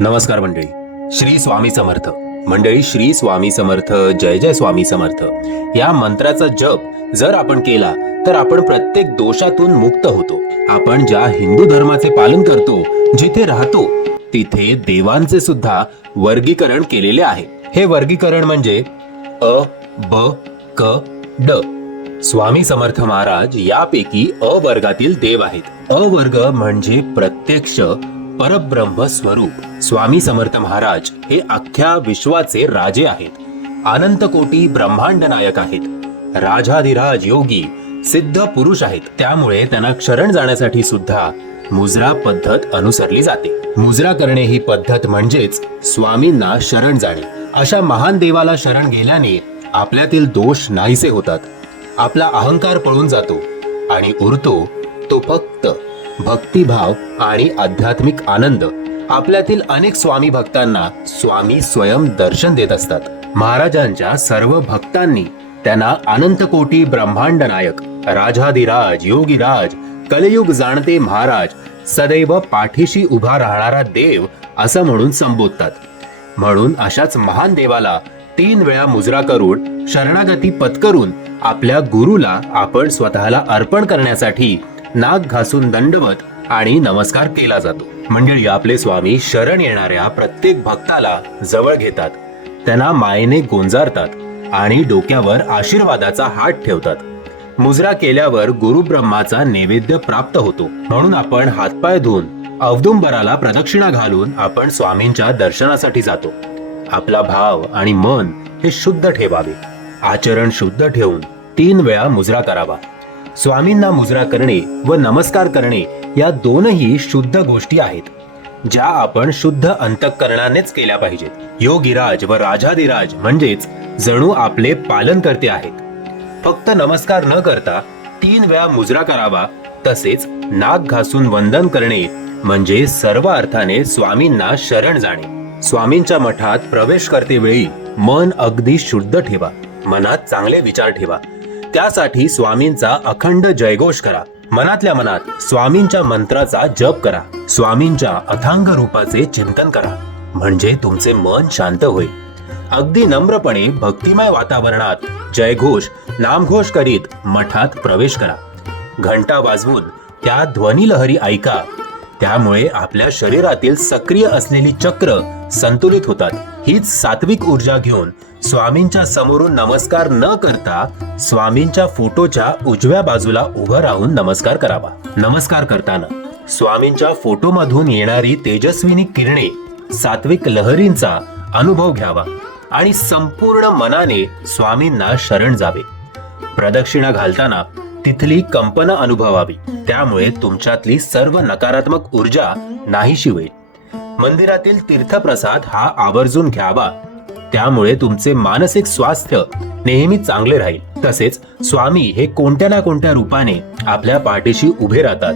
नमस्कार मंडळी. श्री स्वामी समर्थ. मंडळी, श्री स्वामी समर्थ, जय जय स्वामी समर्थ या मंत्राचा जप जर आपण केला तर आपण प्रत्येक दोषातून मुक्त होतो. आपण ज्या हिंदू धर्माचे पालन करतो, जिथे राहतो तिथे देवांचे सुद्धा वर्गीकरण केलेले आहे. हे वर्गीकरण म्हणजे अ, ब, क, ड. स्वामी समर्थ महाराज यापैकी अ वर्गातील देव आहेत. अ वर्ग म्हणजे प्रत्यक्ष परब्रह्म स्वरूप. स्वामी समर्थ महाराज हे अख्ख्या विश्वाचे राजे आहेत. अनंत कोटी ब्रह्मांड नायक आहेत. राजाधिराज योगी सिद्ध पुरुष आहेत. त्यामुळे त्यांना शरण जाण्यासाठी सुद्धा मुजरा पद्धत अनुसरली जाते. मुजरा करणे ही पद्धत म्हणजेच स्वामींना शरण जाणे. अशा महान देवाला शरण गेल्याने आपल्यातील दोष नाहीसे होतात. आपला अहंकार पळून जातो आणि उरतो तो फक्त भक्तिभाव आणि आध्यात्मिक आनंद. आपल्यातील अनेक स्वामी भक्तांना स्वामी स्वयं दर्शन देत असतात. महाराजांच्या सर्व भक्तांनी त्यांना अनंत कोटी ब्रह्मांड नायक, राजाधिराज, योगीराज, कलयुग जाणते महाराज, सदैव पाठीशी उभा राहणारा देव असं म्हणून संबोधतात. म्हणून अशाच महान देवाला 3 वेळा मुजरा करून शरणागती पत्करून आपल्या गुरुला आपण स्वतःला अर्पण करण्यासाठी नाक घासून दंडवत आणि नमस्कार केला जातो. मंडळी, आपले स्वामी शरण येणाऱ्या प्रत्येक भक्ताला जवळ घेतात, त्यांना मायेने गोंजारतात आणि डोक्यावर आशीर्वादाचा हात ठेवतात. मुजरा केल्यावर गुरु ब्रह्माचा नैवेद्य प्राप्त होतो. म्हणून आपण हातपाय धुवून औदुंबराला प्रदक्षिणा घालून आपण स्वामींच्या दर्शनासाठी जातो. आपला भाव आणि मन हे शुद्ध ठेवावे. आचरण शुद्ध ठेवून 3 वेळा मुजरा करावा. स्वामींना मुजरा करणे व नमस्कार करणे या दोनही शुद्ध गोष्टी आहेत, ज्या आपण शुद्ध अंतःकरणानेच केल्या पाहिजेत. योगीराज व राजाधिराज म्हणजेच जणू आपले पालन करते आहेत. फक्त नमस्कार न करता 3 वेळा मुजरा करावा. तसेच नाक घासून वंदन करणे म्हणजे सर्व अर्थाने स्वामींना शरण जाणे. स्वामींच्या मठात प्रवेश करते वेळी मन अगदी शुद्ध ठेवा. मनात चांगले विचार ठेवा. त्यासाठी स्वामींचा अखंड जयघोष करा. मनातल्या मनात स्वामींच्या मंत्राचा जप करा. स्वामींच्या अथांग रूपाचे चिंतन करा, म्हणजे तुमचे मन शांत होईल. अगदी नम्रपणे भक्तिमय वातावरणात जयघोष, नामघोष करीत मठात प्रवेश करा. घंटा वाजवून त्या ध्वनी लहरी ऐका. त्यामुळे आपल्या शरीरातील सक्रिय असलेली चक्र संतुलित होतात. हीच सात्विक ऊर्जा घेऊन स्वामींच्या समोरून नमस्कार न करता स्वामींच्या फोटोच्या उजव्या बाजूला उभं राहून नमस्कार करावा. नमस्कार करताना स्वामींच्या फोटोमधून येणारी तेजस्विनी किरणे, सात्विक लहरींचा अनुभव घ्यावा आणि संपूर्ण मनाने स्वामींना शरण जावे. प्रदक्षिणा घालताना तिथली कंपन अनुभवावी. त्यामुळे तुमच्यातली सर्व नकारात्मक ऊर्जा नाहीशी होईल. मंदिरातील तीर्थप्रसाद हा आवर्जून घ्यावा. त्यामुळे तुमचे मानसिक स्वास्थ्य नेहमी चांगले राहील. तसेच स्वामी हे कोणत्या ना कोणत्या रूपाने आपल्या पाठीशी उभे राहतात.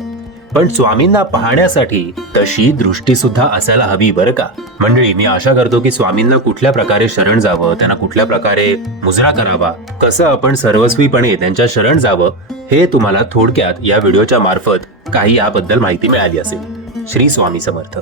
पण स्वामींना पाहण्यासाठी तशी दृष्टी सुद्धा असायला हवी, बरं का मंडळी. मी आशा करतो की स्वामींना कुठल्या प्रकारे शरण जावं, त्यांना कुठल्या प्रकारे मुजरा करावा, कसं आपण सर्वस्वीपणे त्यांच्या शरण जावं, हे तुम्हाला थोडक्यात या व्हिडिओच्या मार्फत काही याबद्दल माहिती मिळाली असेल. श्री स्वामी समर्थ.